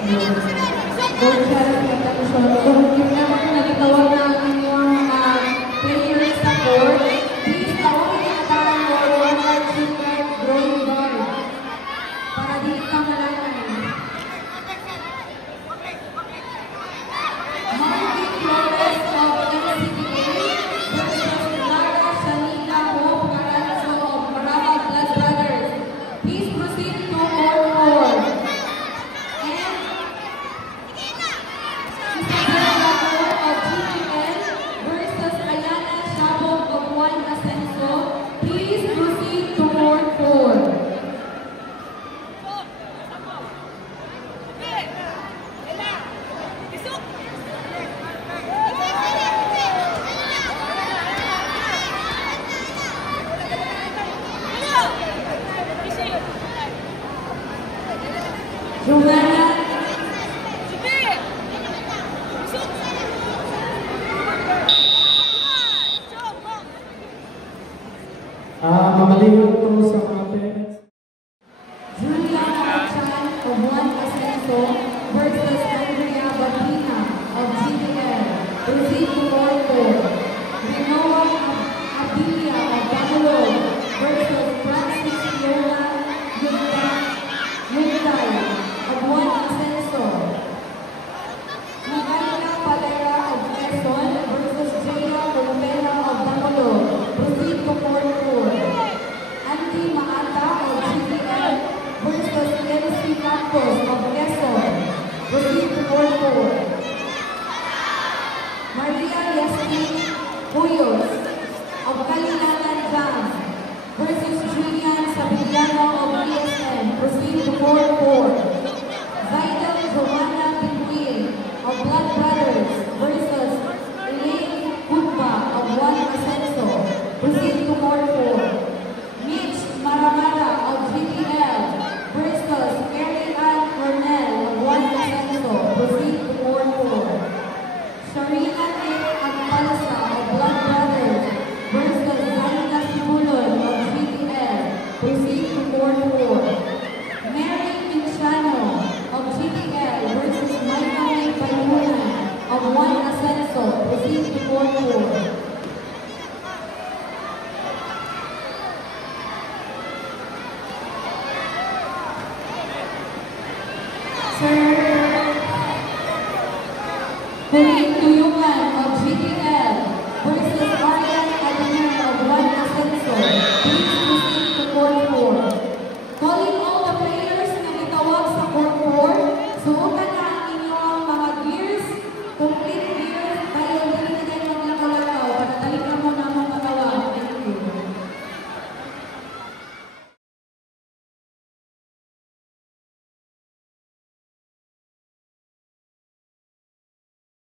Gold Challenge Competition. Kung yung naman nagtawag na ang inyong players sa court, please tawagin ang parang one card, two card, drawing board. Para di ka malaman. Marvin Flores of NCBA versus Lara Shanika Hope Caranzo of Marama Blood Brothers. Please proceed to court 4. Mamaliwan ko sa mga parents. Juliana Chan of One Ascenso versus Andrea Batina of GTL. Proceed to court 4. Rinoa Abilia of Bangalore versus Francis Lola Yunday of One Ascenso. Micaela Padera of Quezon versus Jaya Romero of Bangalore. Proceed to court 4. Andy Maata of GTL versus Elsie Campos of Quezon. Proceed to court 4. Maria Yasmin Huyos of Kalilangan Jam versus Julian Sabillano of ESN. Proceed to court 4. Zaidel Joanna Pinguil of Blood Brothers versus Elaine Kutba of One Ascenso. Proceed to court 4. Mitch Maramara of GTL versus Mary Ann Cornell of One Ascenso. Proceed to court 4. Sharina A. Agpalsa of Blood Brothers versus Zaina Sibulon of GTL. Proceed to court 4. Mary Minciano of GTL versus Micah Bayunan of One Ascenso. Proceed to court 4. Sir Huling Tuyungan of GTL